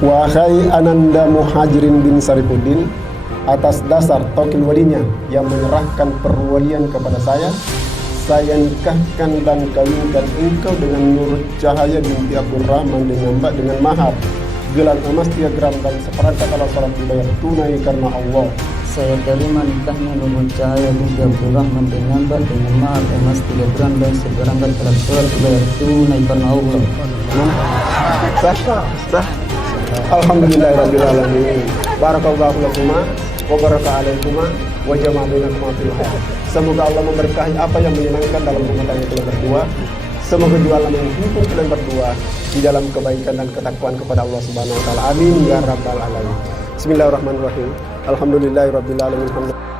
Wahai Ananda Muhajirin bin Sarifuddin, atas dasar tokil walinya yang menyerahkan perwalian kepada saya nikahkan dan kawinkan engkau dengan Nurut Cahaya binti Abdurrahman dengan Mbak dengan mahar gelang emas 3 gram dan seperangkat alat sholat dibayar tunai karena Allah. Saya terima nikahnya Nurut Cahaya binti Abdurrahman dengan Mbak dengan mahar emas 3 gram dan seperangkat alat sholat dibayar tunai karena Allah. Sah. Alhamdulillahirrabbilalamin. Barakallahu lakuma wa baraka alaikuma wa jama'a bainakuma fil khair. Semoga Allah memberkahi apa yang menyenangkan dalam rumah tangga kalian berdua. Semoga juga Allah menghukum kalian berdua di dalam kebaikan dan ketakwaan kepada Allah Subhanahu wa taala. Amin ya rabbal alamin. Bismillahirrahmanirrahim. Alhamdulillahirrabbilalamin.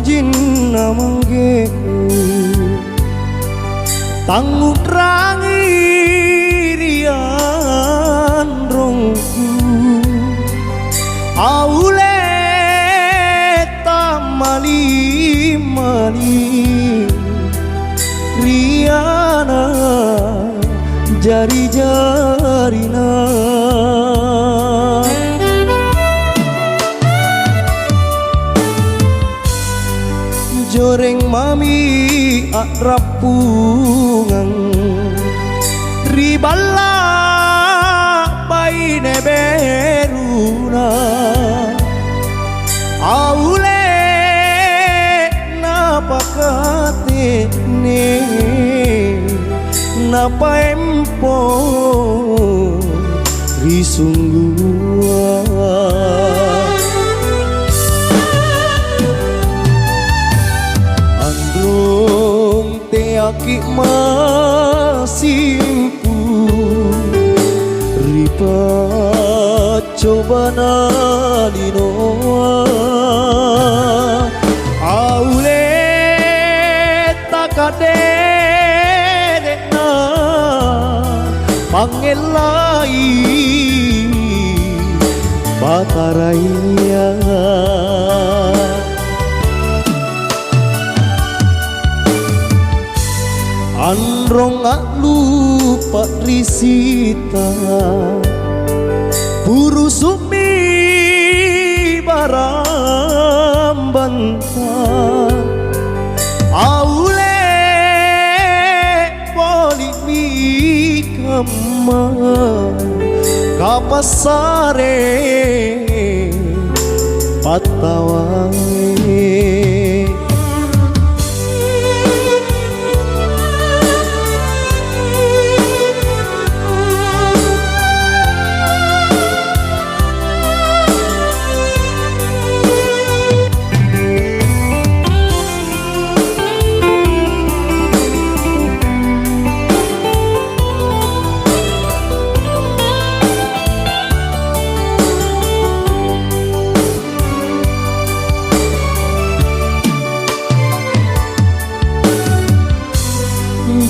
jinna mangge tanggung rangi rian rongku aule tamali mali riana jari-jarina joreng mami akrapungang riballa baine beruna aule napakate ne napa empo risunggua andrung teaki masimpu ripa cobana linoa aule takadena pangelai bataraya androng lupa risita buru sumi barambanta aule poli mi kama kapasare patawae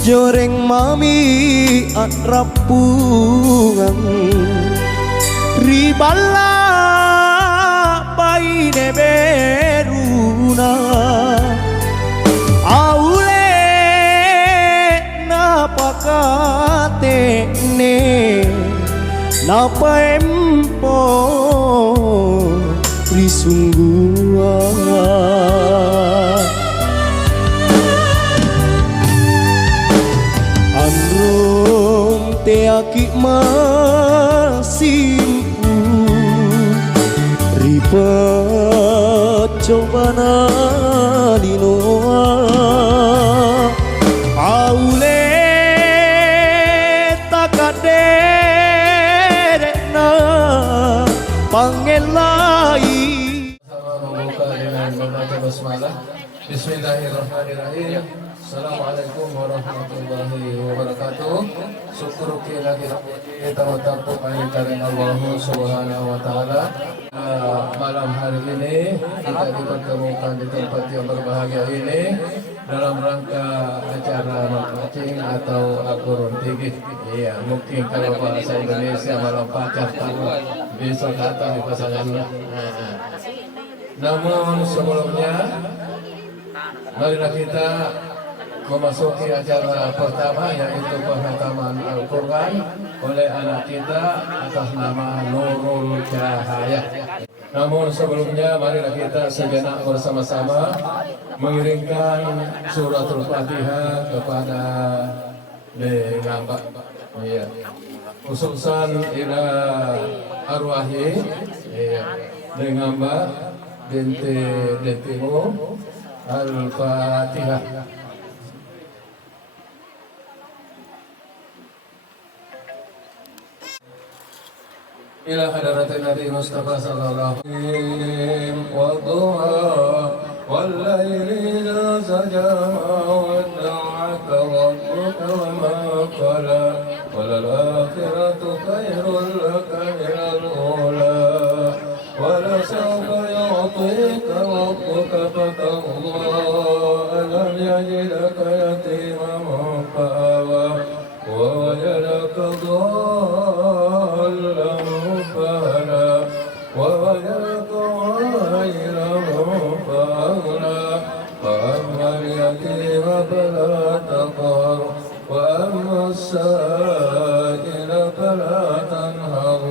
joreng mami akrapungang riballa baine beruna aule napakate ne napa empo risunggua andrung teaki masimpu ripa cobana linoa aule takaderena pangelai. Membuka dengan membaca basmalah. Bismillahirrahmanirrahim. Assalamualaikum warahmatullahi wabarakatuh. Syukur kita bertapuk kehadiran Allah Subhanahu wa taala. Malam hari ini kita dipertemukan di tempat yang berbahagia ini dalam rangka acara mancing atau akurun tinggi. Iya, mungkin kalau bahasa Indonesia malam pacar tahu besok datang di pasangannya. Namun sebelumnya marilah kita memasuki acara pertama, yaitu penghataman Al-Quran oleh anak kita atas nama Nurul Cahaya. Namun sebelumnya marilah kita sejenak bersama-sama mengiringkan suratul Fatihah kepada Ngamba. Iya. Khususan ila arwahi Ngamba binti Detimu Al-Fatihah. Ila hadratin Nabi Mustafa sallallahu alaihi wasallam wal laili idza saja wadda'aka rabbuka wa ma qala wal akhiratu khairul laka minal ula wa la sawfa yu'tika rabbuka fatarda يجدك يتيما فآوى ووجدك ضالا فهدى ووجدك عائلا فأغنى فأما اليتيم فلا تقهر وأما السائل فلا تنهر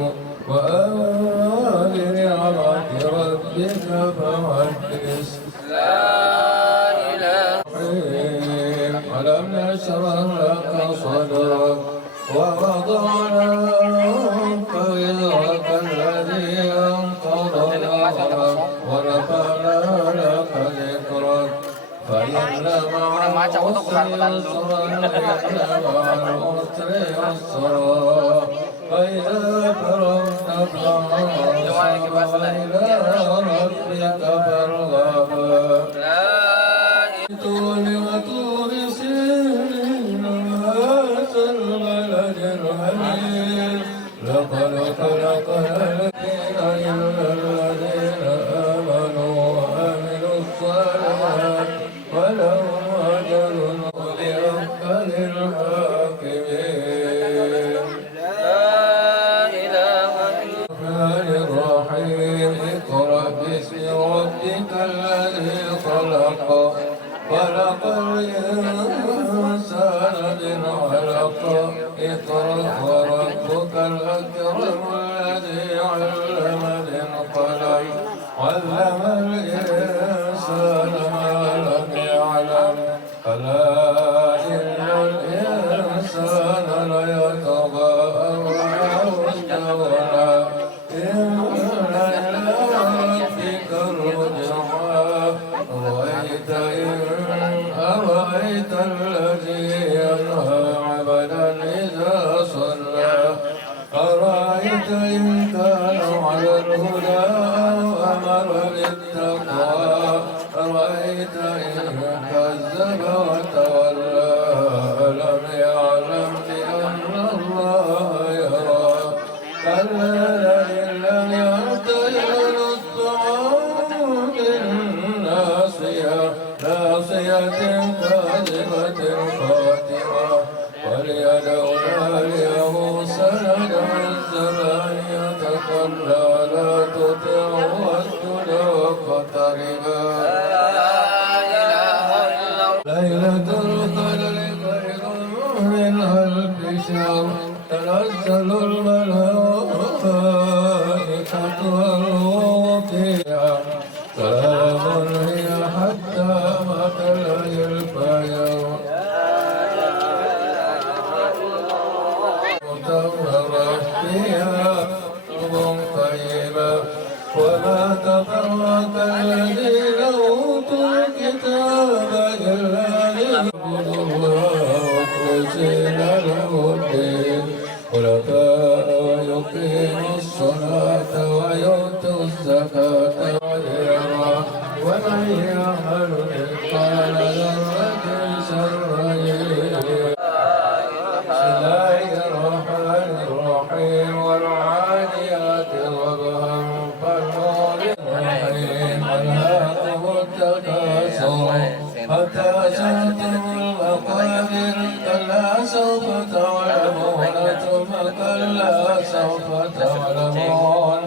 وأما بنعمة ربك فحدث. ألم نشرح لك صدرك ووضعنا عنك وزرك الذي أنقض ظهرك ورفعنا لك ذكرك فإن مع العسر يسرا إن مع العسر يسرا فإذا فرغت فانصب وإلى ربك فارغب. وطور سنين هذا البلد الحنين لقد خلقنا الذين إلا الذين آمنوا وعملوا الصالحات ولهم أجر لأفضل الحاكمين. الرحمن الرحيم اقرأ باسم ربك الذي خلق خلق الإنسان من علق اقرأ وربك الأكرم الذي علم بالقلم علم الإنسان ما لم يعلم ألا إن الإنسان ليطغى أن استغنى إن إلى ربك الرجعى أرأيت الذي ينهى عبدا إذا صلى أرأيت إن كان على الهدى أو أمر بالتقوى أرأيت إن كذب وتولى ألم يعلم بأن الله يرى كلا لئن لم ينته لنصفعا بالناصية ناصية كاذبة خاتمة وليدع ناديه سنده الزبانية كلا لا تطعه واسجد واقتربا. ليلة القدر خير من ألف شهر تنزل الملائكة والروح فيها سلام هي حتى مطلع الفجر. مطهرة فيها طيب طيبة وما تفرق الذين أوتوا الكتاب إلا ليعبدوا الله مخلصين له الدين حنفاء ويقيموا الصلاة ويؤتوا الزكاة ومن يعمل مثقال ذرة شرا يره. بسم الله الرحمن الرحيم والعاديات ضبحا فالموريات الرحيم ألهاكم التكاثر حتى زرتم المقابر كلا سوف تعلمون ثم كلا سوف تعلمون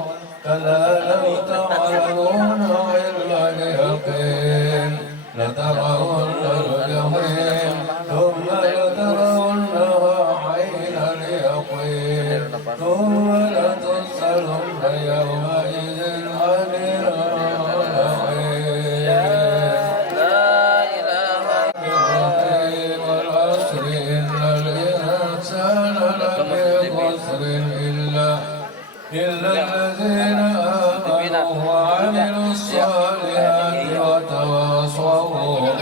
كلا لو تعلمون علم اليقين لترون الجحيم ثم لترونها عين اليقين ثم لتسألن يومئذ عن النعيم. والعصر إن الإنسان لفي خسر إلا الذين آمنوا وعملوا الصالحات وتواصوا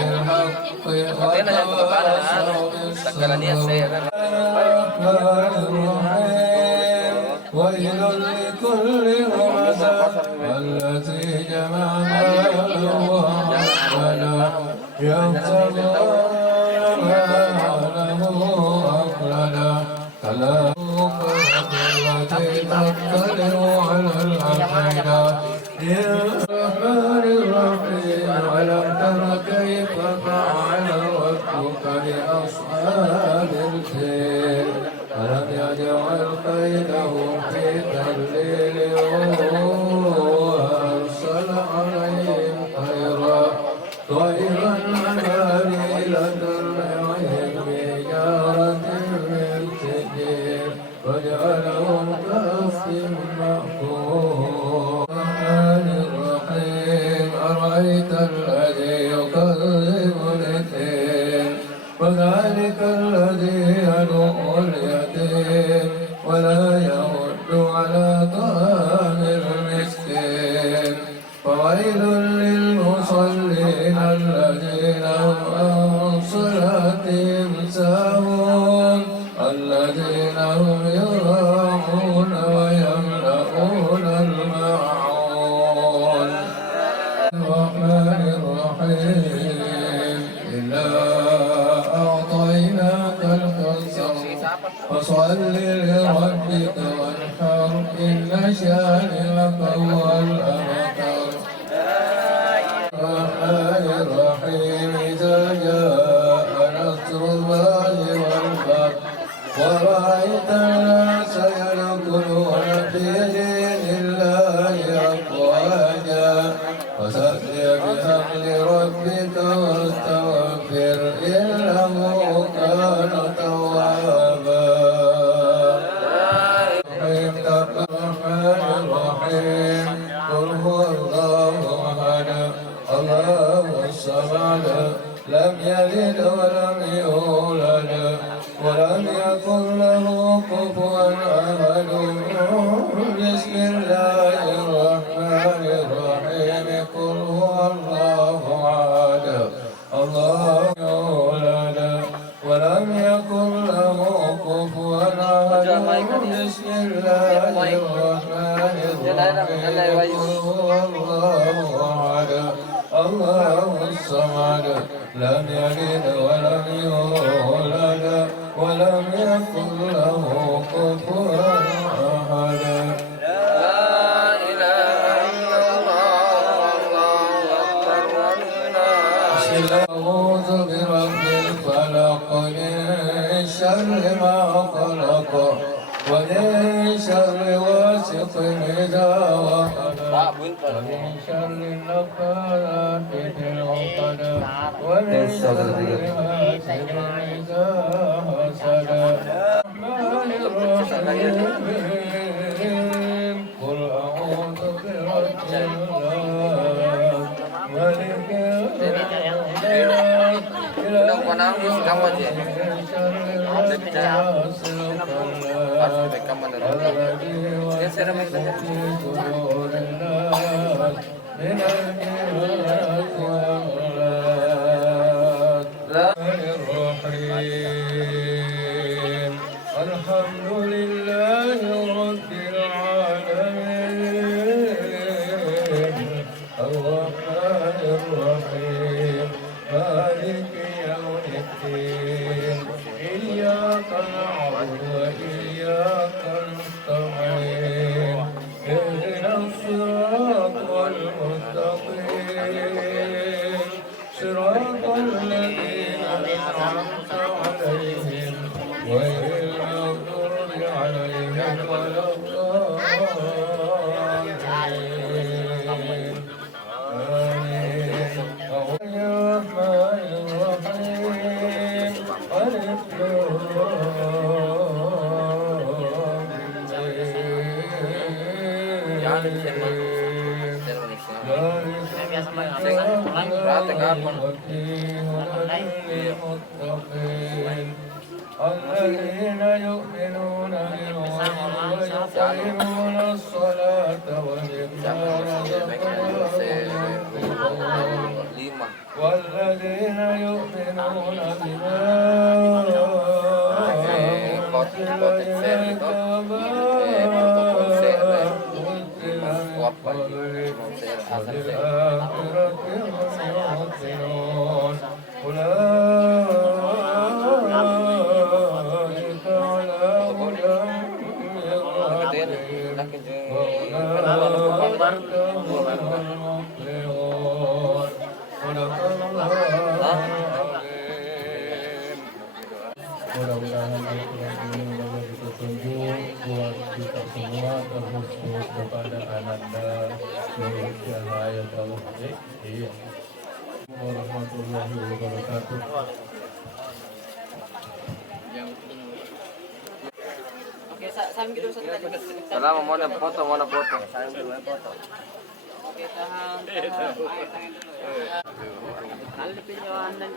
بالحق وتواصوا بالصبر. الرحمن الرحيم ويل لكل همزة التي جمع ماله وعمله يحسب أن ماله أخلده كلا التي تطلع على الأفئدة. الرحمن الرحيم ألم تر كيف فعل ربك لأصحاب الفيل ألم يجعل كيدهم في تضليل وأرسل عليهم طيرا أبابيل ترميهم بحجارة من سجيل وجعلهم كعصف مأكول الرحمن الرحيم أرأيت الذي يكذب بالدين وذلك الذي يدعو اليتيم ولا يرد على طعام المسكين فويل للمصلين الذين هم عن صلاتهم ساهون الذين هم يراءون ويمنعون الماعون الرحمن الرحيم إنا أعطيناك الكوثر فصل لربك وانحر إن شانئك هو الأبتر الرحمن الرحيم إذا جاء نصر الله والفتح ورأيت الناس يدخلون في دين الله أفواجا فسبح بحمد ربك واستغفر إنه كان توابا الرحمن الرحيم قل هو الله أحد الله الصمد لم يلد ولم يولد ولم يكن له كفوا أحد بسم الله الرحمن الرحيم قل هو الله أحد الله يولد ولم يكن له كفوا أحد بسم الله الرحمن الرحيم قل هو الله أحد الله الصمد لم يلد ولم يولد ولم يكن له كفوا أحد أعوذ برب الفلق من شر ما خلق ومن شر غاسق إذا وقب ومن شر النفاثات في العقد ومن شر حاسد إذا حسد الرحمن الرحيم قل أعوذ برب الناس ملك الحمد لله رب العالمين الرحمن الرحيم مالك يوم الدين إياك نعبد وإياك نستعين اهدنا الصراط المستقيم صراط الذين أنعمت عليهم غير المغضوب عليهم ولا الضالين آمين الرحمن الرحيم ألف الذين يؤمنون بالغيب ويقيمون الصلاة ومما رزقناهم والذين يؤمنون بما أنزل إليك وما أنزل من قبلك وبالآخرة هم يوقنون أولئك على هدى من ربهم وأولئك هم المفلحون صدق الله العظيم Mudah-mudahan Al-Quran ini menjadi petunjuk buat kita semua, terkhusus kepada Ananda Nur Cahaya Tauhid. Iya. Warahmatullahi wabarakatuh. Oke, salam gitu Ustaz tadi. Salam, mau foto. Oke, tahan. Tangan dulu ya. Kali pinjauan dan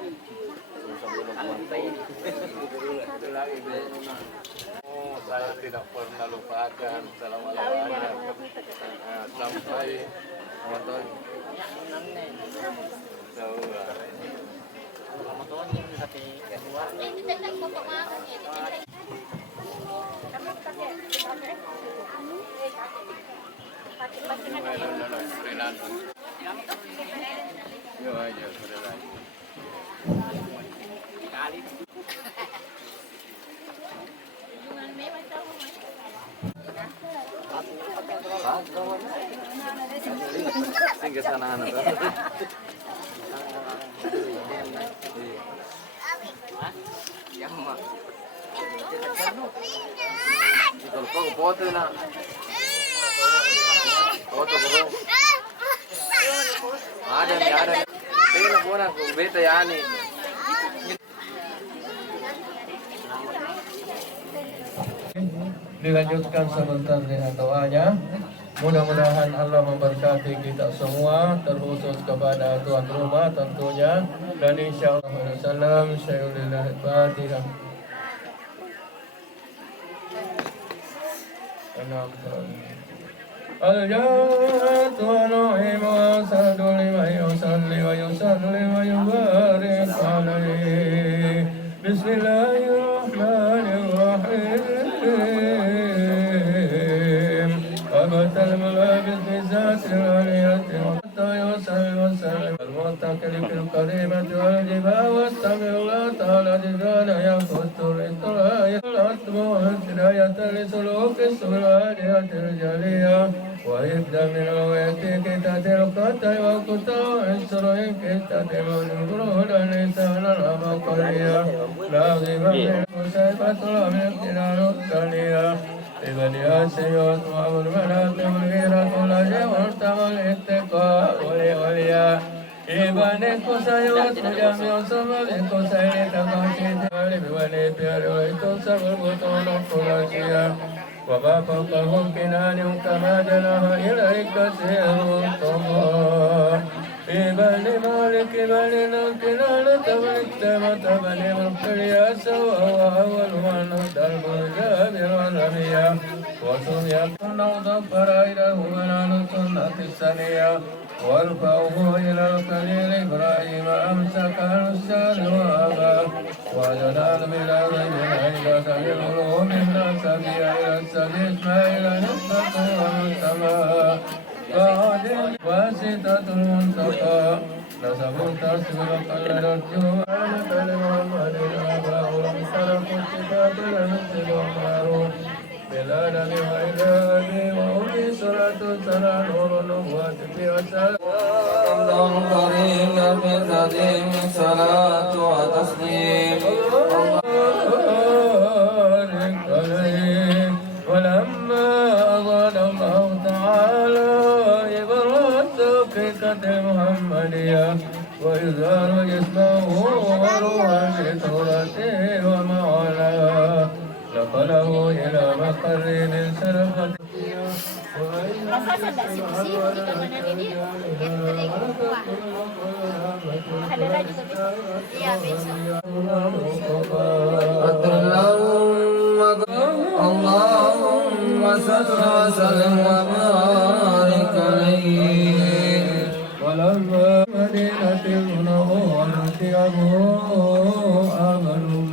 saya tidak pernah lupakan. Assalamualaikum. Sampai motor. Yo aja sudah lagi. Tinggal sana anak. Kalau foto na. Foto bro. Ada. Tinggal puna beta yani. Dilanjutkan sebentar dengan doanya. Mudah-mudahan Allah memberkati kita semua, terkhusus kepada tuan rumah tentunya, dan insyaallah salam syai'ul Fatihah. Al-jannatu wa nu'imu wa sadu liman yusalli wa yusallim wa yubarik alaihi. Bismillahirrahmanirrahim. Abatal malabis bizat al-aliyati hatta yusalli wa sallim al-mu'takili fil qarimati wal jibah wa astaghfirullah ta'ala dizana yakutur istrayat al-atmu hidayatan li suluki suradiyatil jaliyah wa ibda min al-wayati kitatil qatai wa kuta isra'i kitatil al-gurud al-lisanan abaqariyah la ghibah min musaibatul amintinanut taliyah ibadiyah sayyid wa'ul manatib al-ghiratul ajah wa'urtamal ittiqa wali-waliyah ibaniku sayyid mujami usamabiku sayyid takashid wali piyari wa itul sabul butun kulajiyah وما فوقهم كنان كما جناه إليك سير الطمار في بني مالك بني كنان تملك بني ملك الياس وهو أول من هدى المجابر والأنبياء وسميت النوض فرائده منان السنة السنية وارفعه إلى الخليل إبراهيم أمسك الشان وأبا وجلال بلا غيب إلى سبيل العلوم الناس إلى السبيل إسماعيل نسبة ومسمى بعد واسطة المنتقى نسب ترسل قلد الجمال لمحمد الأباء وانصرف الصفات لنسل المعروف بالأدب والإله وأولي صلاة السلام نور النبوة في أسأل الله كريم بتديم صلاة وتسليم ولما أضاد الله تعالى إبراز حقيقة محمدية وإظهار جسمه وروحا في صورته ومعاناه نقله إلى مقر من سرقته Masa saya tidak sih di kamarnya ini ada lagi besok. Iya besok. Allahumma salli wa sallim wa barik alaihi. ولما مدينة المنورة أبوه آمنوا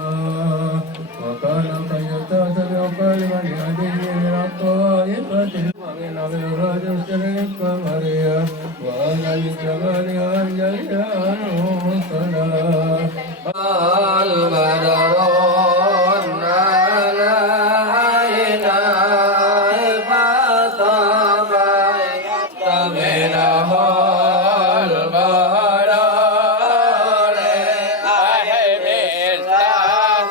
وكان قد يتاتب قلبا لأبيه من الطائفة ومن أبراج الشرك مريم وأنا بجمالها الجليل عنه الصلاة البدر علينا فتبيت منه البدر أحب الله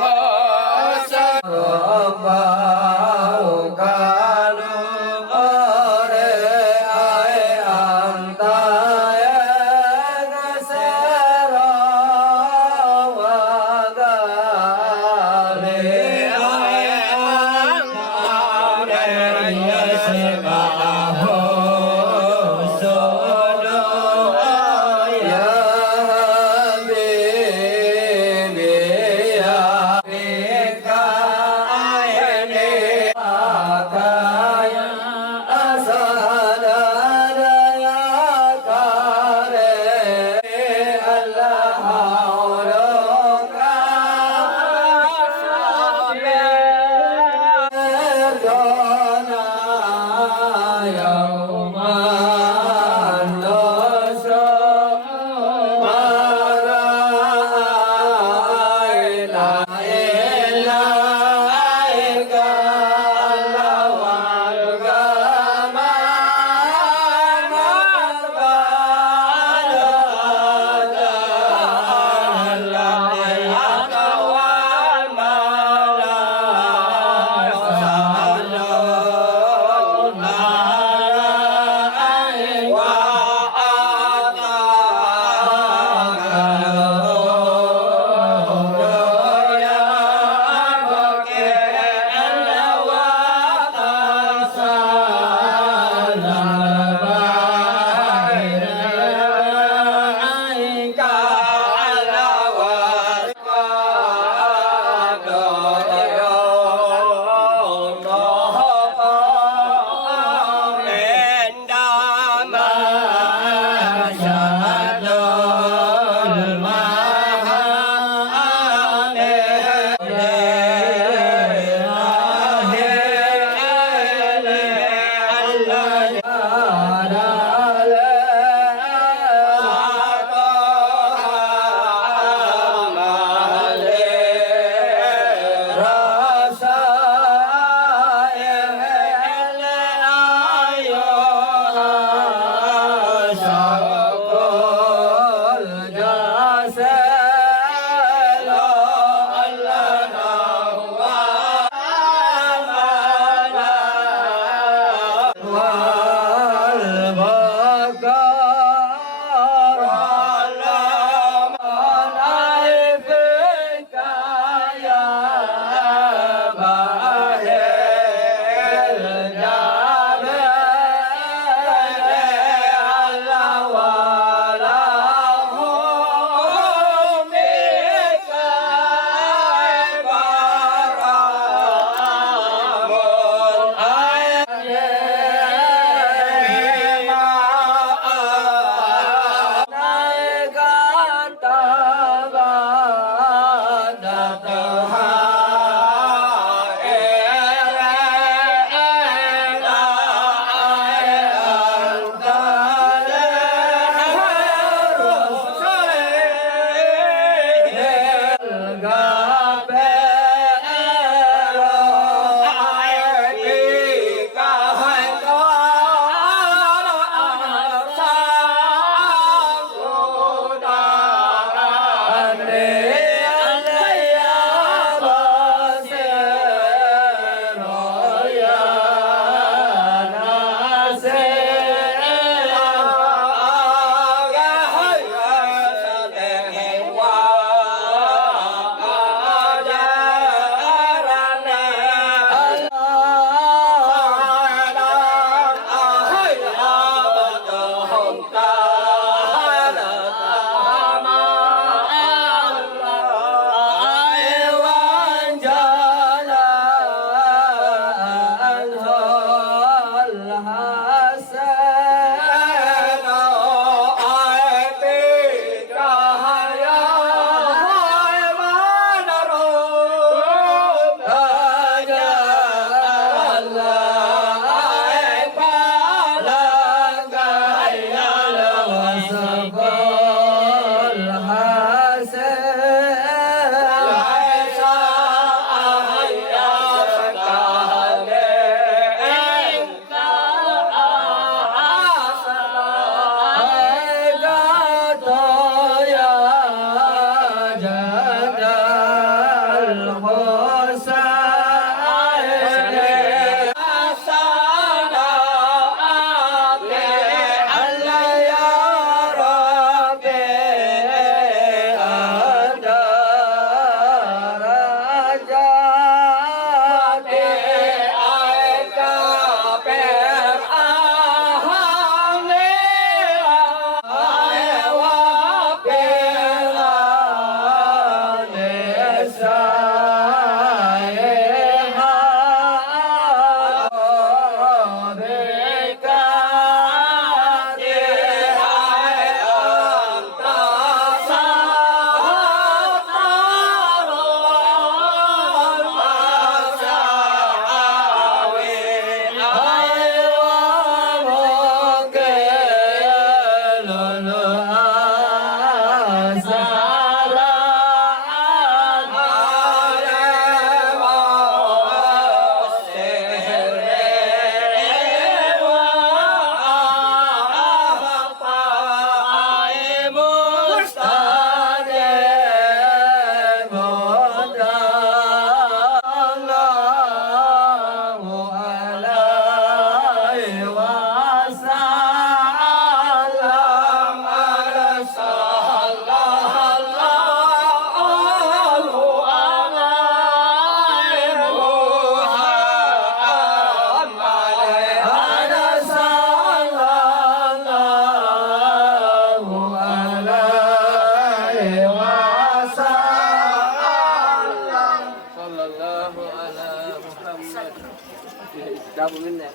Siapa minta?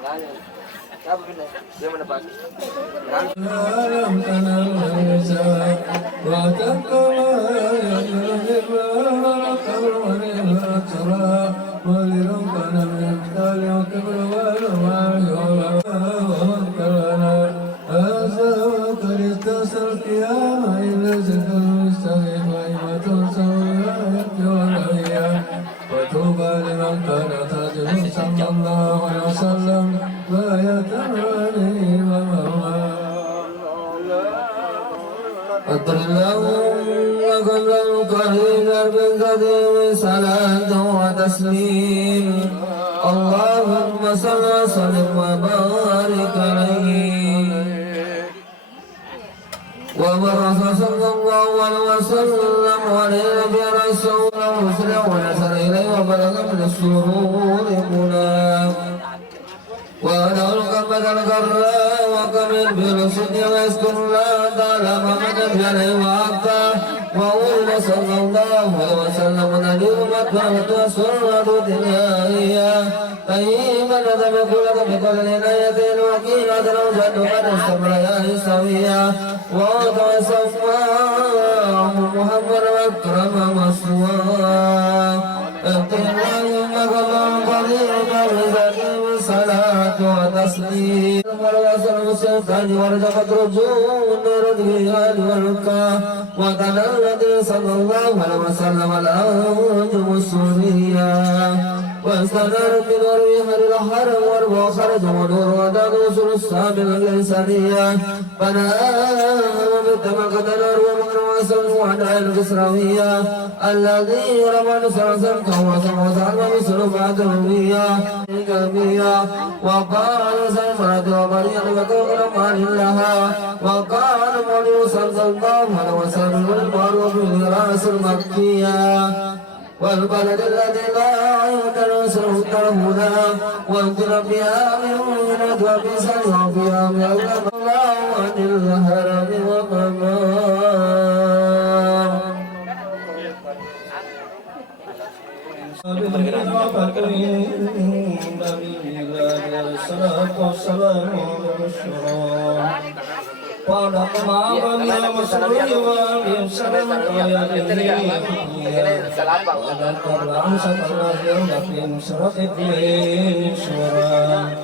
Nanya. Siapa minta? Dia mana pak? وطوبى لمن كان تاجه صلى الله عليه وسلم لا يتمنى قدر اللهم قبل القليل بالقديم صلاة وتسليم اللهم صل وسلم وبارك عليه وبرز صلى الله عليه وسلم ولنبي رسول مسلم ونسر إليه وبلغ من السرور منام ونهر القمة القراء وكمل برسول ويسكن لا تعالى محمد عليه وعبده وأولي صلى الله عليه وسلم نبيه مكرمة وسرة دنيايا طيبا بكل العناية الوكيل أدنى جد قد الصبر يا سويا وأعطى صفواه محمد وأكرم مسواه اللهم كما قريب بذكر صلاة وتسليم والوصل السلطان ورزقت رجون رضيها والركا وتنالت صلى الله عليه وسلم الأنجم السورية واستنارت بنور بحر الحرم واربع خرج ونور وداد وصول الصابر الإنسانية فنام بالتمكة الأرض ومكر وسلم وعدع الكسروية الذي رمى نسرسل كواسا وسعد بسلفات الروية القلبية وقال سيفرة ومريم وكرمان لها وقال مولي صلى الله عليه وسلم المعروف بالراس المكية والبلد الذي لا يتنسره الهدى وانزل بها من وبسر وفيها من الله عن الهرم وقمار pada kemaban yang mesra yang sedang kaya dan terang setelah yang dapat serat iblis suara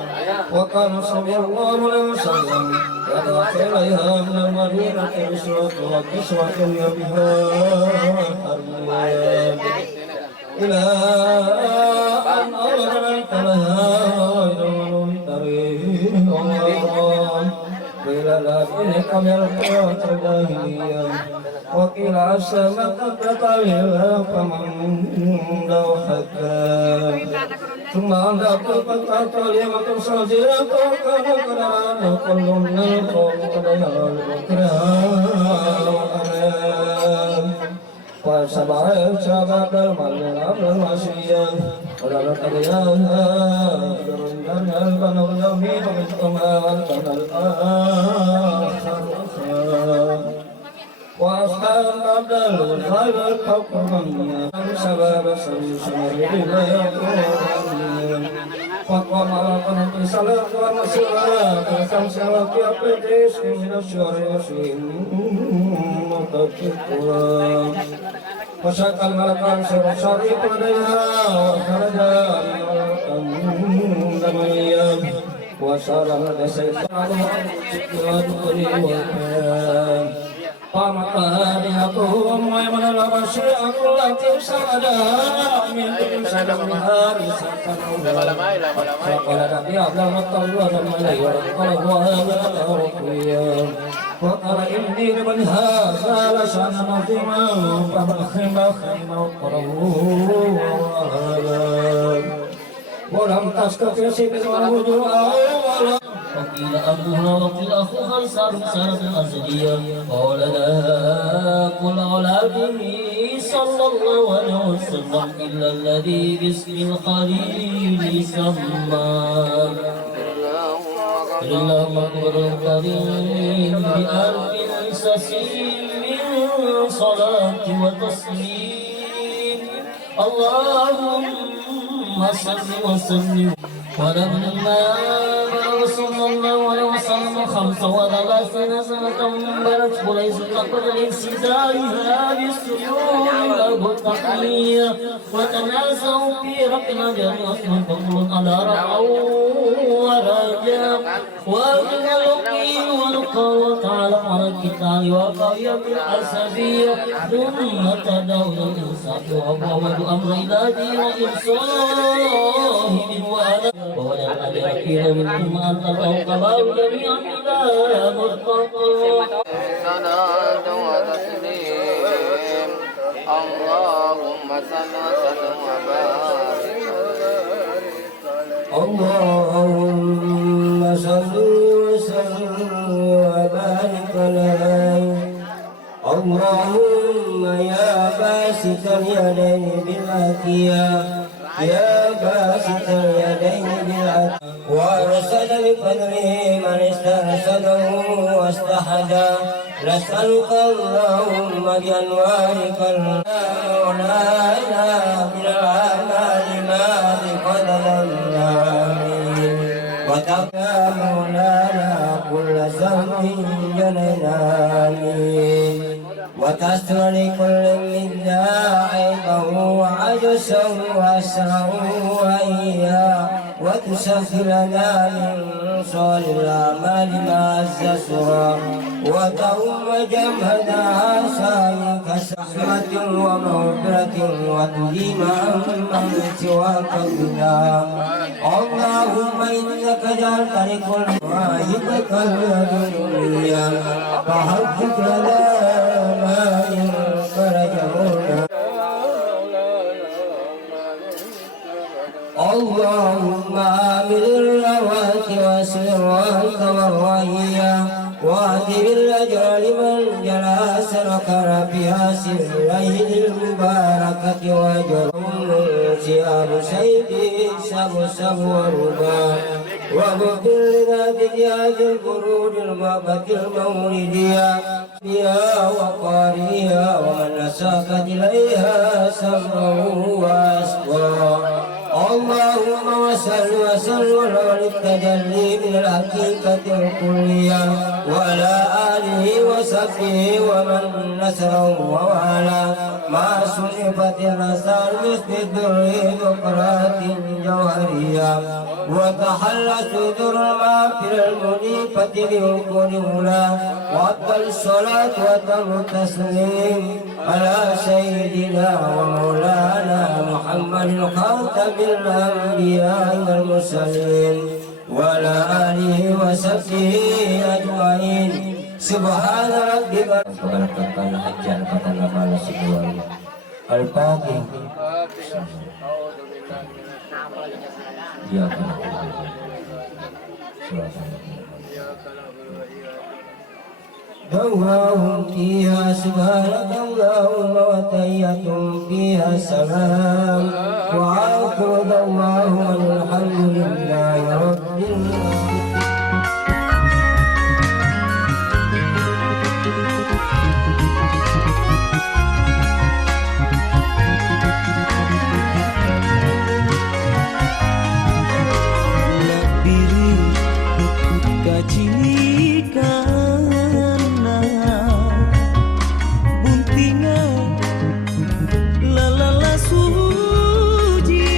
wakar sallallahu alaihi wasallam kata kelaiha min madinah bisrat wa kiswatun yabiha hariyah ila an awalaka laha ilmun tarih Allah bila lagi kamera terjahiliyah wakil asamat tertawil pemandauhaka cuma anda berpatah yang akan saja kau karena kolonnya kau kadang kerana Pasabahay sahabat bermalam bermasyiyah Wadala kadiyah Berundan al-banau yami Pemintamahan kanal-akhar Wa'ashan abdalul khairul kawkamannya Sabab sari-sari bilayakun Fatwa malakan salat wa masyarakat Kasam syawaki apetis Minasyari asyim Mutakikulah Masyakal malakan syari padaya Wa kharaja Damaniya Wa salam desai Wa dukuni wa Pamataharihakum wa manala masyarakat Latif sada Mintim sada hari Fakala dati abla matallah dan malayya Fakala huwa rukuya Fakala inni liman haza Lasana nautima Pamakhima khima Qarahu Walam taskati sibir wujua وقيل أبوها وقيل أخوها صار الأزلية قال لا قل على به صلى الله عليه وسلم إلا الذي باسم الخليل سماه اللهم اغفر الكريم بألف سسيم من صلاة وتسليم اللهم صل وسلم. ولما بلغ صلى الله عليه وسلم 35 سنة بلغت قريش قبل انسدادها بالسيوف والبطاقية وتنازعوا في رب الأجل واسم فضل على رأوا ورجاء ومن الوكيل ونقر تعالى على الكتاب وقوية بالعصبية ثم تدعو إلى الإنصاف وأبواب أمر إلهي وإنصاف من وأنا وولد الأخير منكم أن تلقوا قبار جميعا إلى مرتقى صلاة وتسليم اللهم صل وسلم وبارك اللهم صل وسلم وبارك عليه. اللهم يا باسط اليدين بالعافية يا باسط اليدين بالعافية وارسل بقدره من استرسله واستحدى نسألك اللهم بأنوارك مولانا من الأعمال ما بقدر آمين وتقى مولانا كل ذنب جنينا آمين وتستر لكل منا عيبه وعجزه وأسره وإياه وتسخر لنا من صالح الأعمال ما عز سرا وتؤم جمعنا عساك سحمة ومغفرة وتجيب عمن سواك بنا. اللهم إنك جعلت لكل واحدك الدنيا فحقق لنا ما ينفرجنا. اللهم آمن الروات واسر الروات والرعية وأعذب الأجر لمن جلى سركر فيها سرين المباركة وجرهم شياب سيدي سب وربا وغفر لنا بجهاد البرود المغبة المولدية فيها وقارئها ومن نساكت إليها سمعه وأسقى. اللهم وصل وسلم على التجلي من الحقيقة الكلية وعلى آله وصحبه ومن نصره ووالاه مع صنفة الأسرار مثل الدر بقرات جوهرية وتحلى صدور المغفر المنيفة بوقود هنا وأفضل الصلاة وأتم التسليم على سيدنا ومولانا محمد خاتم الأنبياء والمرسلين وعلى آله وصحبه أجمعين. سبحان ربك وبركاته الحجان فتنا مال سبوان الفاتح. يا دعواهم فيها سبحانك اللهم وتحيتهم فيها سلام وآخر دعواهم الحمد لله رب العالمين. Suji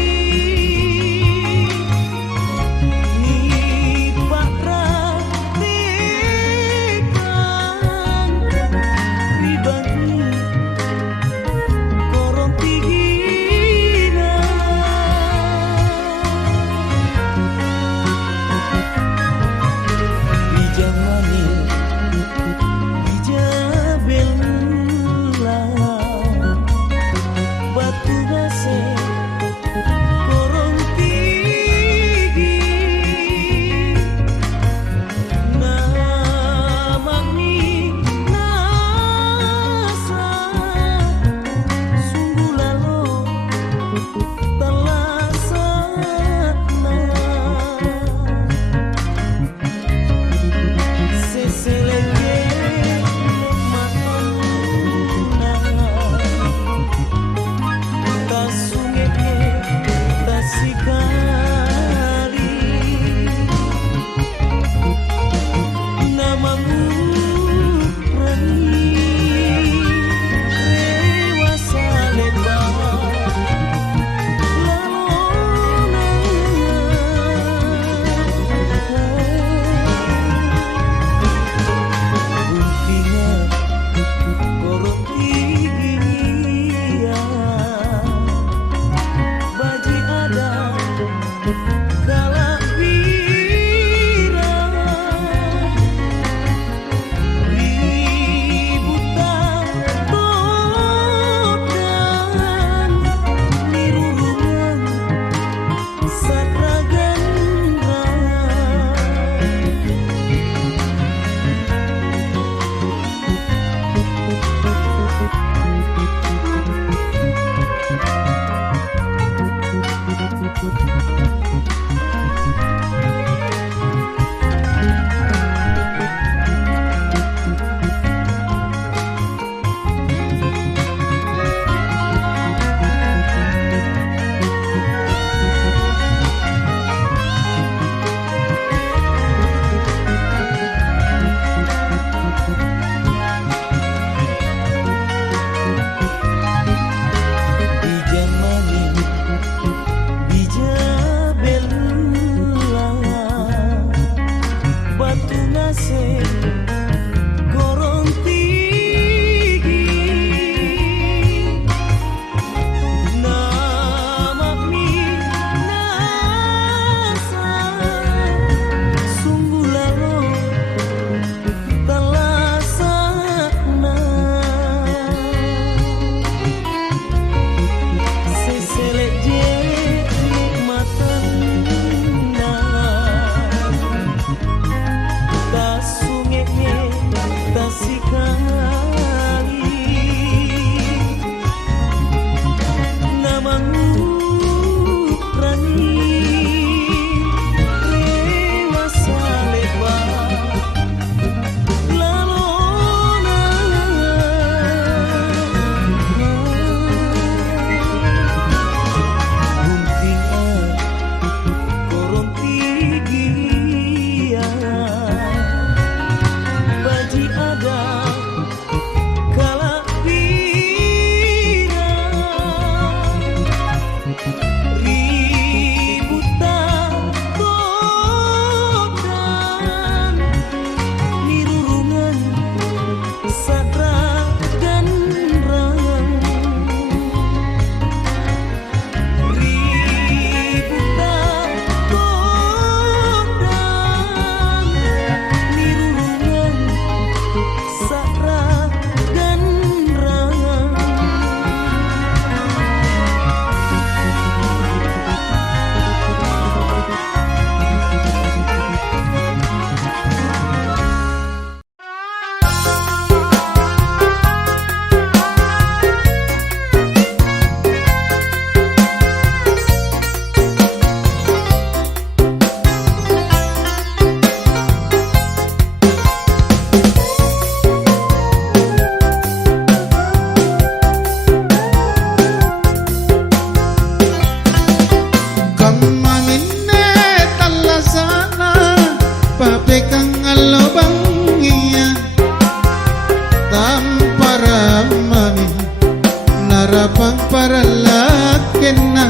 narapang paralakin na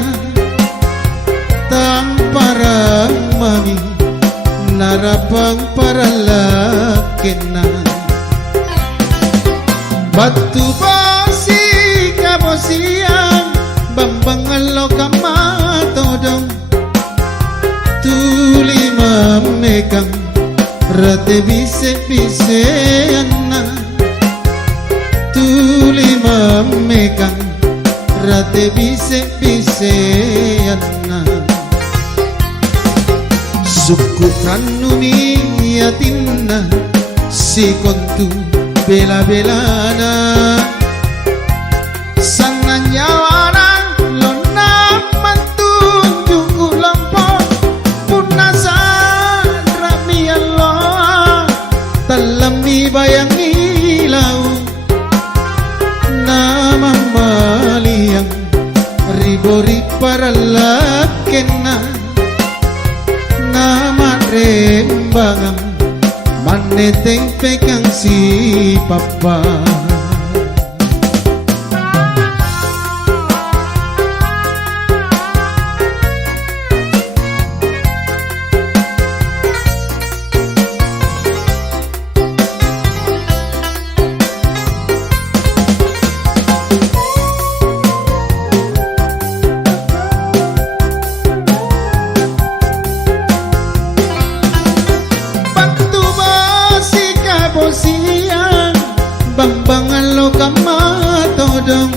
tang parang mami narapang paralakin na batu basi kabosiang bambangalo kamatodong tuli mamekang rate bise anna tuli mamekang rate bise anna suku tanumi yatinna si kontu bela-belana sana nyawana lona mantunjuk ulampau punasa rami Allah dalam bayang ilau nama maliang ribori paralakena nama rembangang maneteng pegang si papa siang bambangalo kamatodong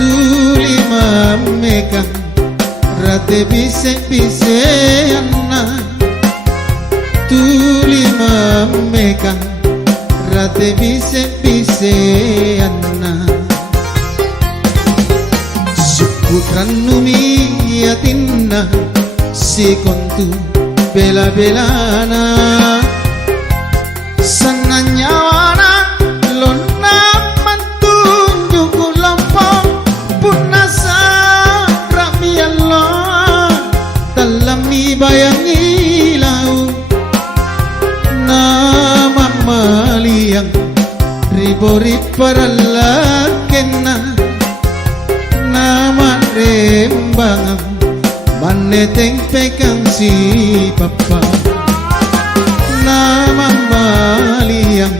tuli mamekang rate bise anna tuli mamekang rate bise anna suku ranumi yatinna si kontu bela-belana sana nyawana lona mantunjuk ulampau punasa rami Allah dalam bayang ilau nama maliang ribori paralakena nama rembangang maneteng pegang si papa nama maliang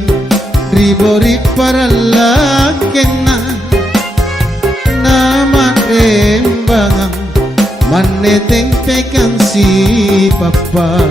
ribori paralakena nama rembangang maneteng pegang si papa